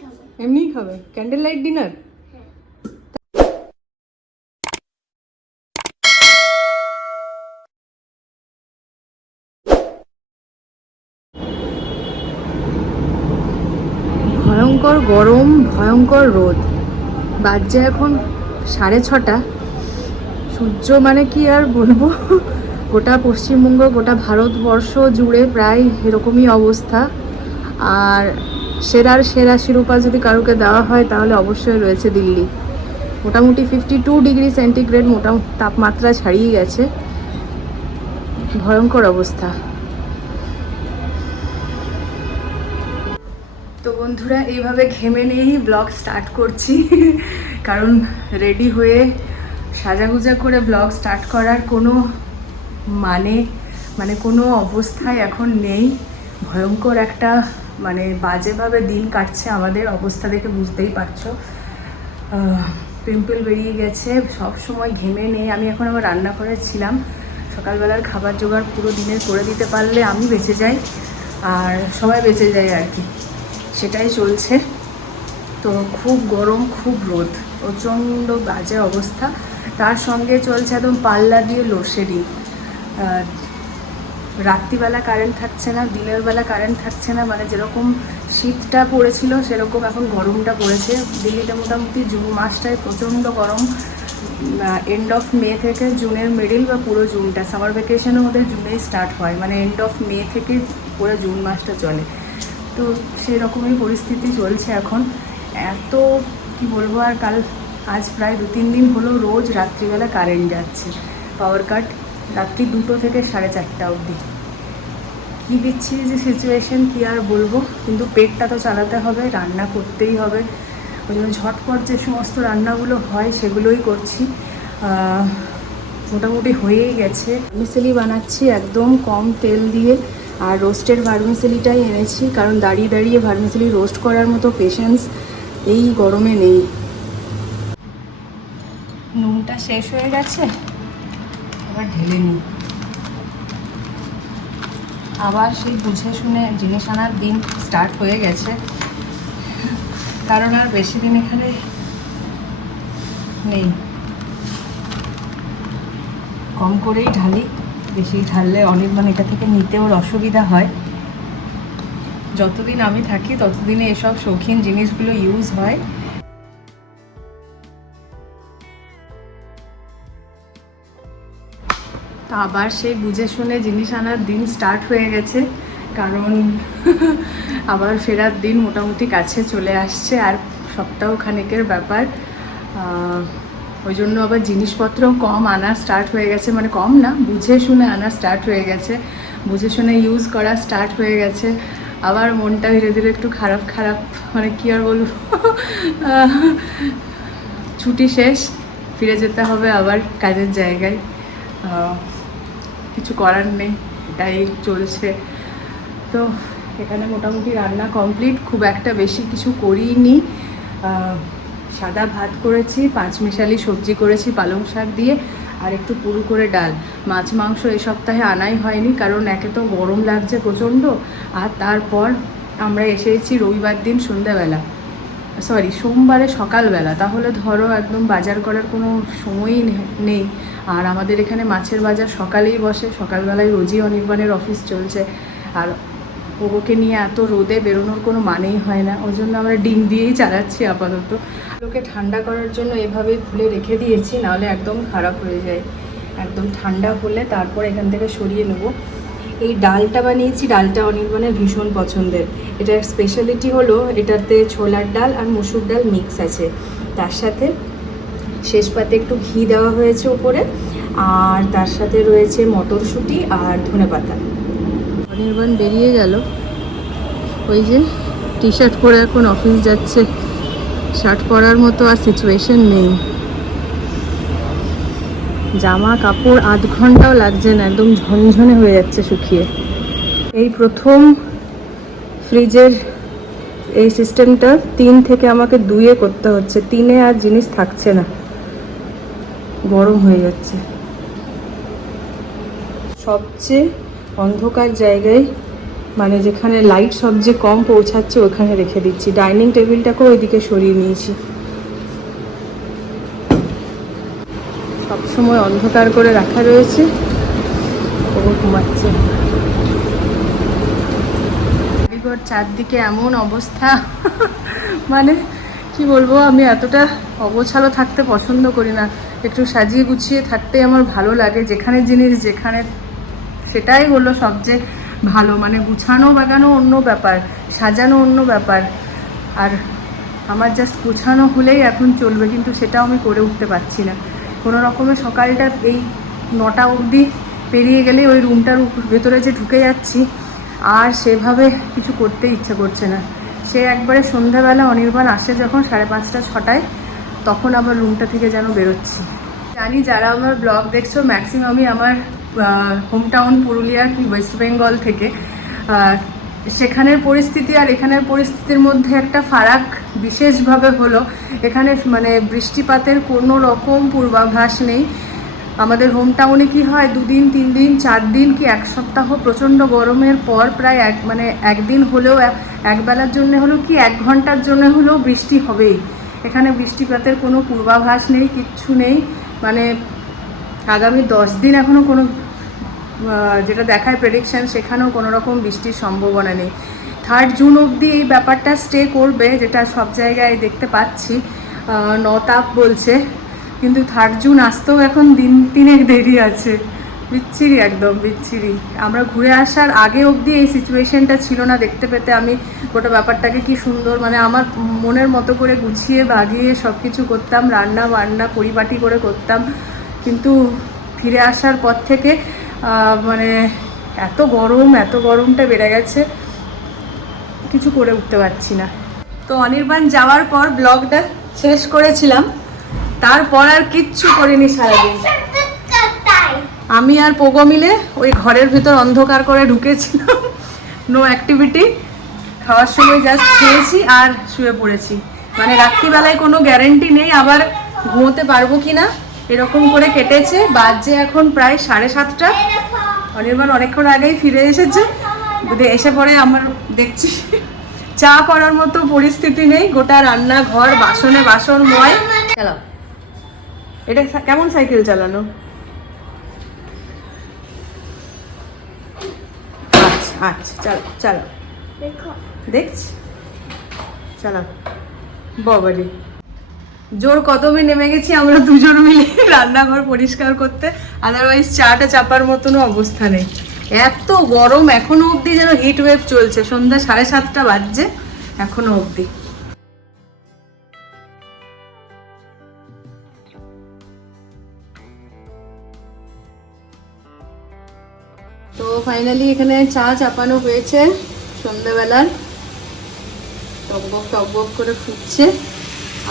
খাবে? এমনিই খাবে। ক্যান্ডেল লাইট ডিনার ভয়ঙ্কর গরম ভয়ঙ্কর রোদ। বাজছে এখন সাড়ে ছটা। সূর্য মানে কি আর বলব? গোটা পশ্চিমবঙ্গ গোটা ভারতবর্ষ জুড়ে প্রায় এরকমই অবস্থা। আর সেরার সেরা শিরোপা যদি কারোকে দেওয়া হয়, তাহলে অবশ্যই রয়েছে দিল্লি। মোটামুটি ফিফটি টু ডিগ্রি সেন্টিগ্রেড মোটামুটি তাপমাত্রা ছাড়িয়ে গেছে। ভয়ঙ্কর অবস্থা। তো বন্ধুরা, এইভাবে ঘেমে নিয়েই ব্লগ স্টার্ট করছি। কারণ রেডি হয়ে সাজাগুজা করে ব্লগ স্টার্ট করার কোনো মানে মানে কোনো অবস্থায় এখন নেই। ভয়ঙ্কর একটা মানে বাজেভাবে দিন কাটছে আমাদের অবস্থা দেখে বুঝতেই পারছ। পিম্পল বেরিয়ে গেছে, সব সময় ঘেমে নেই। আমি এখন আবার রান্নাঘরে ছিলাম। সকালবেলার খাবার জোগাড় পুরো দিনের করে দিতে পারলে আমি বেঁচে যাই, আর সবাই বেঁচে যায় আর কি। সেটাই চলছে। তো খুব গরম, খুব রোদ, প্রচণ্ড বাজে অবস্থা। তার সঙ্গে চলছে একদম পাল্লা দিয়ে লোডশেডিং। রাত্রিবেলা কারেন্ট থাকছে না, দিনের বেলা কারেন্ট থাকছে না মানে যেরকম শীতটা পড়েছিল সেরকম এখন গরমটা পড়েছে। দিল্লিতে মোটামুটি জুন মাসটায় প্রচণ্ড গরম এন্ড অফ মে থেকে জুনের মিডিল বা পুরো জুনটা। সামার ভ্যাকেশনও ওদের জুনেই স্টার্ট হয় মানে এন্ড অফ মে থেকে পুরো জুন মাসটা চলে। তো সেই রকমই পরিস্থিতি চলছে এখন। এত, কি বলব আর কাল, আজ প্রায় দু তিন দিন হলো রোজ রাত্রিবেলা কারেন্ট যাচ্ছে পাওয়ার কাট রাত্রি দুটো থেকে সাড়ে চারটা অবধি। কী দিচ্ছি যে সিচুয়েশন কী আর বলব? কিন্তু পেটটা তো চালাতে হবে, রান্না করতেই হবে। ওই জন্য ঝটপট যে সমস্ত রান্নাগুলো হয়, সেগুলোই করছি। মোটামুটি হয়েই গেছে। ভার্মিসেলি বানাচ্ছি একদম কম তেল দিয়ে, আর রোস্টের ভার্মিসেলিটাই এনেছি, কারণ দাঁড়িয়ে দাঁড়িয়ে ভার্মিসেলি রোস্ট করার মতো পেশেন্স এই গরমে নেই। নুনটা শেষ হয়ে গেছে। এবার ঢেলে নিই। আবার সেই বুঝে শুনে জিনিস আনার দিন স্টার্ট হয়ে গেছে। কারণ আর বেশি দিন এখানে নেই। কম করেই ঢালি, বেশি ঢাললে অনেক মানে এটা থেকে নিতে ওর অসুবিধা হয়। যতদিন আমি থাকি, ততদিনে এসব শৌখিন জিনিসগুলো ইউজ হয়। তো আবার সেই বুঝে শুনে জিনিস আনার দিন স্টার্ট হয়ে গেছে, কারণ আবার ফেরার দিন মোটামুটি কাছে চলে আসছে আর সপ্তাহ খানেকের ব্যাপার। ওই জন্য আবার জিনিসপত্র কম আনা স্টার্ট হয়ে গেছে মানে কম না, বুঝে শুনে আনা স্টার্ট হয়ে গেছে। বুঝে শুনে ইউজ করা স্টার্ট হয়ে গেছে। আবার মনটা ধীরে ধীরে একটু খারাপ খারাপ মানে কী আর বলব? ছুটি শেষ, ফিরে যেতে হবে আবার কাজের জায়গায়। কিছু করার নেই, এটাই চলছে। তো এখানে মোটামুটি রান্না কমপ্লিট খুব একটা বেশি কিছু করিনি। সাদা ভাত করেছি, পাঁচমিশালি সবজি করেছি, পালং শাক দিয়ে, আর একটু পুরু করে ডাল। মাছ, মাংস এই সপ্তাহে আনাই হয়নি, কারণ একে তো গরম লাগছে প্রচণ্ড। আর তারপর আমরা এসেছি রবিবার দিন সন্ধ্যাবেলা। সরি সোমবারে সকালবেলা। তাহলে ধরো একদম বাজার করার কোনো সময়ই নেই। আর আমাদের এখানে মাছের বাজার সকালেই বসে, সকালবেলায় রোজই অনির্বাণের অফিস চলছে। আর ওকে নিয়ে এত রোদে বেরোনোর কোনো মানেই হয় না। ওই জন্য আমরা ডিম দিয়েই চালাচ্ছি আপাতত। ওকে ঠান্ডা করার জন্য এভাবে খুলে রেখে দিয়েছি, নাহলে একদম খারাপ হয়ে যায়। একদম ঠান্ডা হলে তারপর এখান থেকে সরিয়ে নেব। এই ডালটা বানিয়েছি, ডালটা অনির্বাণের ভীষণ পছন্দের। এটার স্পেশালিটি হলো এটাতে ছোলার ডাল আর মুসুর ডাল মিক্স আছে। তার সাথে শেষ পাতে একটু ঘি দেওয়া হয়েছে উপরে আর তার সাথে রয়েছে মটরশুঁটি আর ধনেপাতা অনির্বাণ বেরিয়ে গেল। ওই যে টি শার্ট পরে এখন অফিস যাচ্ছে। শার্ট পরার মতো আর সিচুয়েশন নেই। জামা কাপড় আধ ঘন্টাও লাগছে না, একদম ঝনঝনে হয়ে যাচ্ছে শুকিয়ে। এই প্রথম ফ্রিজের এই সিস্টেমটা তিন থেকে আমাকে দুয়ে করতে হচ্ছে। তিনে আর জিনিস থাকছে না। গরম হয়ে যাচ্ছে। সবচেয়ে অন্ধকার জায়গায় মানে যেখানে লাইট সবচেয়ে কম পৌঁছাচ্ছে, ওখানে রেখে দিচ্ছি। ডাইনিং টেবিলটাকেও ওইদিকে সরিয়ে নিয়েছি। সবসময় অন্ধকার করে রাখা রয়েছে। ঘুমাচ্ছে। কারিগর চারদিকে এমন অবস্থা। মানে কি বলব, আমি এতটা অগোছালো থাকতে পছন্দ করি না। একটু সাজিয়ে গুছিয়ে থাকতে আমার ভালো লাগে। যেখানে জিনিস, যেখানে সেটাই হলো সবচেয়ে ভালো। মানে গুছানো, বাগানো অন্য ব্যাপার, সাজানো অন্য ব্যাপার। আর আমার জাস্ট গুছানো হলেই এখন চলবে, কিন্তু সেটাও আমি করে উঠতে পারছি না। কোনো রকমে সকালটা এই নটা অবধি পেরিয়ে গেলে ওই রুমটার ভেতরে যে ঢুকে যাচ্ছি, আর সেভাবে কিছু করতে ইচ্ছে করছে না। সে একবারে সন্ধ্যাবেলা অনির্বাণ আসে যখন সাড়ে পাঁচটা, ছটায়, তখন আবার রুমটা থেকে যেন বেরোচ্ছি। জানি যারা আমার ব্লগ দেখছ, ম্যাক্সিমামই আমার হোম টাউন পুরুলিয়া কি ওয়েস্ট বেঙ্গল থেকে। সেখানের পরিস্থিতি আর এখানের পরিস্থিতির মধ্যে একটা ফারাক বিশেষভাবে হলো, এখানে মানে বৃষ্টিপাতের কোনো রকম পূর্বাভাস নেই। আমাদের হোম টাউনে কি হয়, দুদিন তিন দিন চার দিন কি এক সপ্তাহ প্রচণ্ড গরমের পর প্রায় এক মানে একদিন হলেও এক- একবেলার জন্য হলেও কি এক ঘণ্টার জন্য হলেও বৃষ্টি হবেই। এখানে বৃষ্টিপাতের কোনো পূর্বাভাস নেই, কিচ্ছু নেই। মানে আগামী দশ দিন এখনও কোনো যেটা দেখায় প্রেডিকশন সেখানেও কোনো রকম বৃষ্টির সম্ভাবনা নেই। থার্ড জুন অবধি এই ব্যাপারটা স্টে করবে, যেটা সব জায়গায় দেখতে পাচ্ছি। নতাপ বলছে, কিন্তু থার্ড জুন আসতেও এখন দিন তিনেক দেরি আছে। বিচ্ছিরি একদম, বিচ্ছিরি। আমরা ঘুরে আসার আগে অবধি এই সিচুয়েশনটা ছিল না দেখতে পেতে। আমি গোটা ব্যাপারটাকে কি সুন্দর মানে আমার মনের মতো করে গুছিয়ে, বাগিয়ে সব কিছু করতাম, রান্না বান্না, পরিপাটি করে করতাম। কিন্তু ফিরে আসার পর থেকে মানে এত গরম, এত গরমটা বেড়ে গেছে। কিছু করে উঠতে পারছি না। তো অনির্বাণ যাওয়ার পর ব্লগটা শেষ করেছিলাম। তারপর আর কিচ্ছু করিনি সারাদিন। আমি আর পোগো মিলে ওই ঘরের ভিতর অন্ধকার করে ঢুকেছিলাম। নো অ্যাক্টিভিটি খাওয়ার সময় জাস্ট খেয়েছি আর শুয়ে পড়েছি। মানে রাত্রিবেলায় কোনো গ্যারেন্টি নেই আবার ঘুমোতে পারব কি না এরকম করে কেটেছে। বাজে এখন প্রায় সাড়ে সাতটা। অনির্বাণ অনেকক্ষণ আগেই ফিরে এসেছে। যদি এসে পরে আমার দেখছি। চা করার মতো পরিস্থিতি নেই গোটা রান্না ঘর বাসনে বাসন ময় চালাও। এটা কেমন সাইকেল চালানো? আচ্ছা আচ্ছা চালো চালো দেখছি। চালাও। বাবারি জোর কদমে নেমে গেছি আমরা দুজন মিলে রান্নাঘর পরিষ্কার করতে। আদারওয়াইজ চাটা চাপার মতনও অবস্থা নেই। এত গরম এখনও অবধি যেন হিট ওয়েভ চলছে। সন্ধ্যা সাড়ে সাতটা বাজছে এখনও অবধি। তো ফাইনালি এখানে চা চাপানো হয়েছে সন্ধ্যেবেলার। টকবক টকবক করে ফুটছে।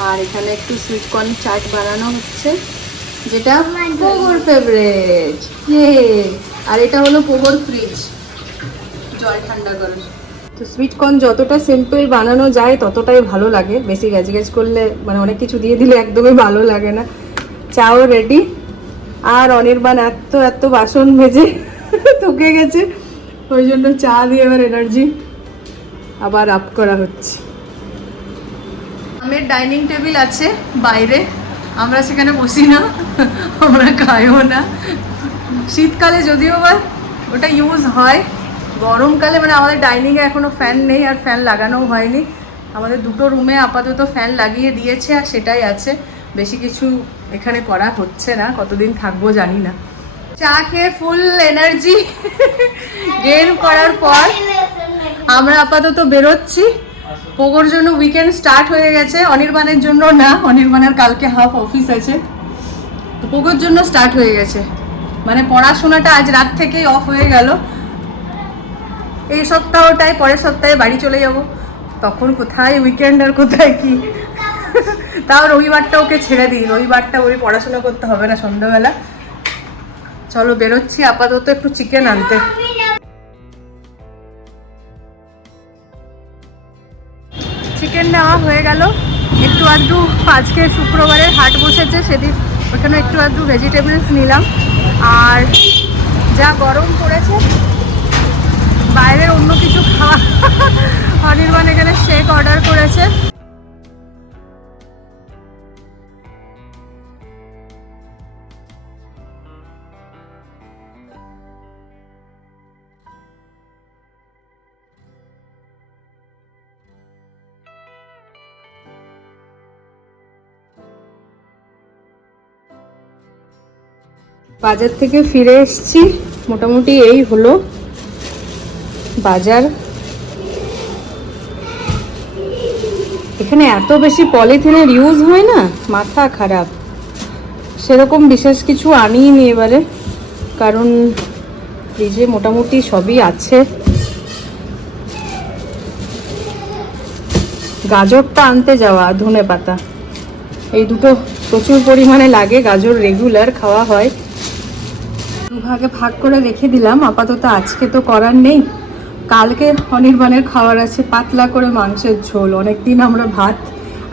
আর এখানে একটু সুইট কর্ন চাট বানানো হচ্ছে যেটা ফেভারেট ইয়ে আর এটা হলো পোগোর ফ্রিজ জল ঠান্ডা করে তো সুইট কর্ন যতটা সিম্পল বানানো যায়, ততটাই ভালো লাগে। বেশি গ্যাজ গ্যাজ করলে মানে অনেক কিছু দিয়ে দিলে একদমই ভালো লাগে না। চাও রেডি আর অনির্বাণ এত এত বাসন ভেজে থুকে গেছে। ওই জন্য চা দিয়ে এবার এনার্জি আবার আপ করা হচ্ছে। আমের ডাইনিং টেবিল আছে বাইরে। আমরা সেখানে বসি না, আমরা খাইও না। শীতকালে যদিও বা ওটা ইউজ হয়, গরমকালে মানে আমাদের ডাইনিংয়ে এখনও ফ্যান নেই আর ফ্যান লাগানোও হয়নি। আমাদের দুটো রুমে আপাতত ফ্যান লাগিয়ে দিয়েছে আর সেটাই আছে। বেশি কিছু এখানে করা হচ্ছে না, কতদিন থাকব জানি না। চা খেয়ে ফুল এনার্জি গেন করার পর আমরা আপাতত বেরোচ্ছি। পোগোর জন্য উইকেন্ড স্টার্ট হয়ে গেছে, অনির্বাণের জন্য না, অনির্বাণের কালকে হাফ অফিস আছে। তো পোগোর জন্য স্টার্ট হয়ে গেছে। মানে পড়াশোনাটা আজ রাত থেকেই অফ হয়ে গেল। এই সপ্তাহটায়, পরের সপ্তাহে বাড়ি চলে যাব। তখন কোথায় উইকেন্ড আর কোথায় কি? তাও রবিবারটা ওকে ছেড়ে দিই। রবিবারটা ওই পড়াশোনা করতে হবে না সন্ধ্যাবেলা চলো বেরোচ্ছি, আপাতত একটু চিকেন আনতে। চিকেন নেওয়া হয়ে গেল। একটু আধটু আজকে শুক্রবারের হাট বসেছে, সেদিন ওখানে একটু আধটু ভেজিটেবলস নিলাম। আর যা গরম পড়েছে, বাইরের অন্য কিছু খাওয়া অনির্বাণ এখানে শেক অর্ডার করেছে। বাজার থেকে ফিরে এসেছি। মোটামুটি এই হলো বাজার। এখানে এত বেশি পলিথিনের ইউজ হয় না, মাথা খারাপ। সেরকম বিশেষ কিছু আনিনি এবারে, কারণ ফ্রিজে মোটামুটি সবই আছে। গাজরটা আনতে যাওয়া ধনে পাতা এই দুটো প্রচুর পরিমাণে লাগে, গাজর রেগুলার খাওয়া হয়। দুভাগে ভাগ করে রেখে দিলাম। আপাতত আজকে তো করার নেই। কালকে অনির্বাণের খাওয়ার আছে পাতলা করে মাংসের ঝোল। অনেকদিন আমরা ভাত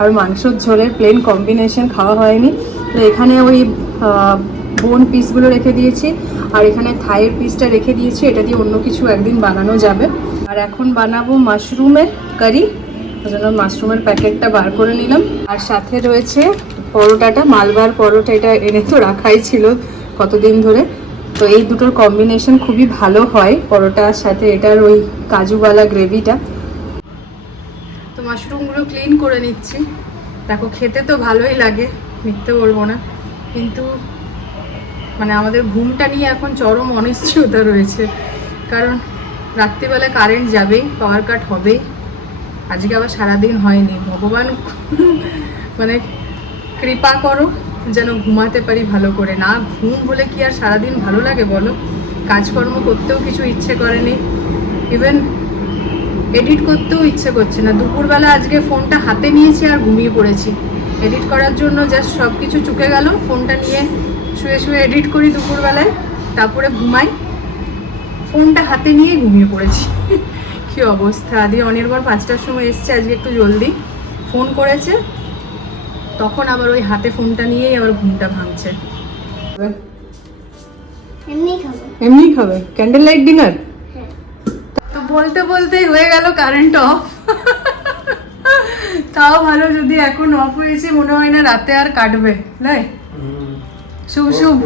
আর মাংসের ঝোলের প্লেন কম্বিনেশন খাওয়া হয়নি। তো এখানে ওই বোন পিসগুলো রেখে দিয়েছি আর এখানে থাইয়ের পিসটা রেখে দিয়েছি। এটা দিয়ে অন্য কিছু একদিন বানানো যাবে। আর এখন বানাবো মাশরুমের কারি ওই জন্য মাশরুমের প্যাকেটটা বার করে নিলাম। আর সাথে রয়েছে পরোটাটা। মালবার পরোটা এটা এনে তো রাখাই ছিল কতদিন ধরে। তো এই দুটোর কম্বিনেশন খুবই ভালো হয়, পরোটার সাথে এটার ওই কাজুওয়ালা গ্রেভিটা তো মাশরুমগুলো ক্লিন করে নিচ্ছি। দেখো, খেতে তো ভালোই লাগে, মিথ্যে বলব না। কিন্তু মানে আমাদের ঘুমটা নিয়ে এখন চরম অনিশ্চয়তা রয়েছে। কারণ রাত্রিবেলা কারেন্ট যাবেই পাওয়ার কাট হবেই। আজকে আবার সারাদিন হয়নি। ভগবান মানে কৃপা করো। যেন ঘুমাতে পারি ভালো করে। না ঘুম হলে কি আর সারাদিন ভালো লাগে বলো? কাজকর্ম করতেও কিছু ইচ্ছে করেনি ইভেন এডিট করতেও ইচ্ছে করছে না। দুপুরবেলা আজকে ফোনটা হাতে নিয়েছি আর ঘুমিয়ে পড়েছি। এডিট করার জন্য জাস্ট সব কিছু চুকে গেল। ফোনটা নিয়ে শুয়ে শুয়ে এডিট করি দুপুরবেলায়। তারপরে ঘুমাই। ফোনটা হাতে নিয়ে ঘুমিয়ে পড়েছি। কি অবস্থা? দিয়ে অনির্বাণ পাঁচটার সময় এসছে, আজকে একটু জলদি। ফোন করেছে। তখন আবার ওই হাতে ফোনটা নিয়েই আবার ঘুমটা ভাঙছে। এমনি খাব। খাবে? ক্যান্ডেল লাইট ডিনার তো বলতে বলতেই হয়ে গেল কারেন্ট অফ তাও ভালো যদি এখন অফ হয়েছে মনে হয় না রাতে আর কাটবে নাই শুভ শুভ।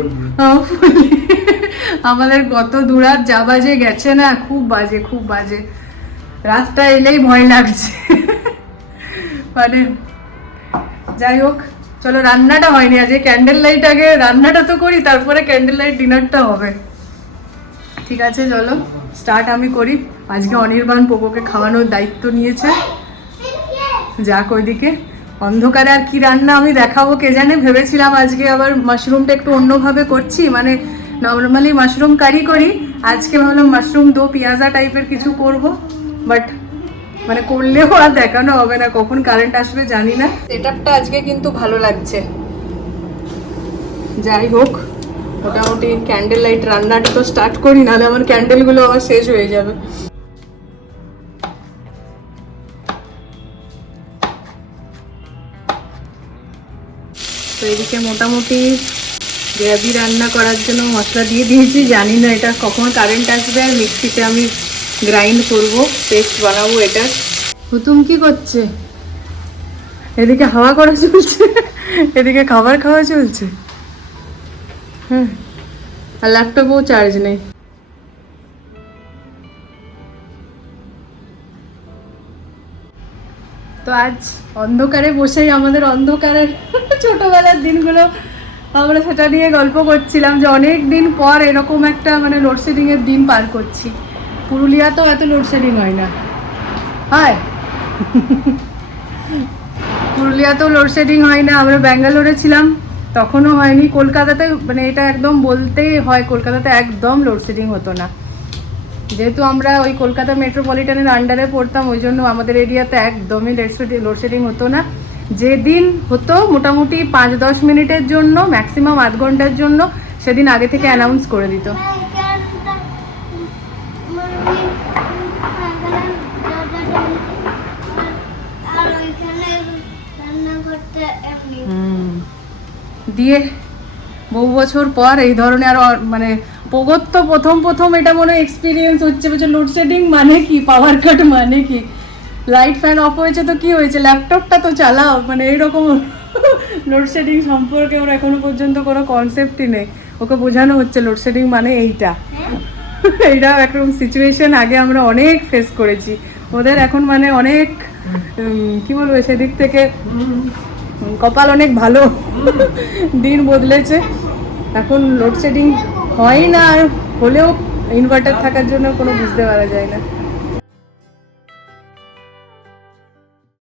আমাদের গত দুরাত যা বাজে গেছে না খুব বাজে খুব বাজে। রাতটা এলেই ভয় লাগছে। মানে যাই হোক, চলো রান্নাটা হয়নি আজকে। ক্যান্ডেল লাইট আগে রান্নাটা তো করি, তারপরে ক্যান্ডেল লাইট ডিনারটা হবে। ঠিক আছে, চলো স্টার্ট আমি করি। আজকে অনির্বাণ পোকোকে খাওয়ানোর দায়িত্ব নিয়েছে। যাক ওইদিকে। অন্ধকারে আর কি রান্না আমি দেখাবো, কে জানে? ভেবেছিলাম আজকে আবার মাশরুমটা একটু অন্যভাবে করছি মানে নর্মালি মাশরুম কারি করি। আজকে ভাবলাম মাশরুম দো পেঁয়াজা টাইপের কিছু করব বাট মানে করলেও আর দেখানো হবে না, কখন কারেন্ট আসবে জানি না। সেটআপটা আজকে কিন্তু ভালো লাগছে। যাই হোক, মোটামুটি ক্যান্ডেল লাইট রান্নাটা তো স্টার্ট করি, নাহলে আমার ক্যান্ডেলগুলো আবার শেষ হয়ে যাবে। তো এদিকে মোটামুটি গ্রেভি রান্না করার জন্য মশলা দিয়ে দিয়েছি, জানি না এটা কখন কারেন্ট আসবে আর মিক্সিতে আমি গ্রাইন্ড করব পেস্ট বানাবো এটা। হুতুম কি করছে? এদিকে হাওয়া করা চলছে, এদিকে খাবার খাওয়া চলছে। হ্যাঁ আর ল্যাপটপেও চার্জ নেই। তো আজ অন্ধকারে বসেই আমাদের অন্ধকারের ছোটবেলার দিনগুলো, আমরা সেটা নিয়ে গল্প করছিলাম যে অনেক দিন পর এরকম একটা মানে লোডশেডিংয়ের দিন পার করছি। পুরুলিয়াতেও এত লোডশেডিং হয় না। হয়? পুরুলিয়াতেও লোডশেডিং হয় না। আমরা ব্যাঙ্গালোরে ছিলাম, তখনও হয়নি। কলকাতাতে মানে এটা একদম বলতেই হয়, কলকাতাতে একদম লোডশেডিং হতো না। যেহেতু আমরা ওই কলকাতা মেট্রোপলিটনের আন্ডারে পড়তাম, ওই জন্য আমাদের এরিয়াতে একদমই লোডশেডিং হতো না। যেদিন হতো, মোটামুটি পাঁচ দশ মিনিটের জন্য ম্যাক্সিমাম আধ ঘণ্টার জন্য, সেদিন আগে থেকে অ্যানাউন্স করে দিত। দিয়ে বহু বছর পর এই ধরনের আর মানে প্রগত তো প্রথম প্রথম এটা মনে এক্সপিরিয়েন্স হচ্ছে, বলছে লোডশেডিং মানে কি পাওয়ার কাট মানে কি? লাইট ফ্যান অফ হয়েছে তো কি হয়েছে? ল্যাপটপটা তো চালাও মানে এইরকম লোডশেডিং সম্পর্কে ওর এখনও পর্যন্ত কোনো কনসেপ্টই নেই। ওকে বোঝানো হচ্ছে লোডশেডিং মানে এইটা। এইটাও একরকম সিচুয়েশন আগে আমরা অনেক ফেস করেছি। ওদের এখন মানে অনেক কি বলব, সেদিক থেকে কপাল অনেক ভালো। দিন বদলেছে। এখন লোডশেডিং হয় না, আর হলেও ইনভার্টার থাকার জন্য কোনো বুঝতে পারা যায় না।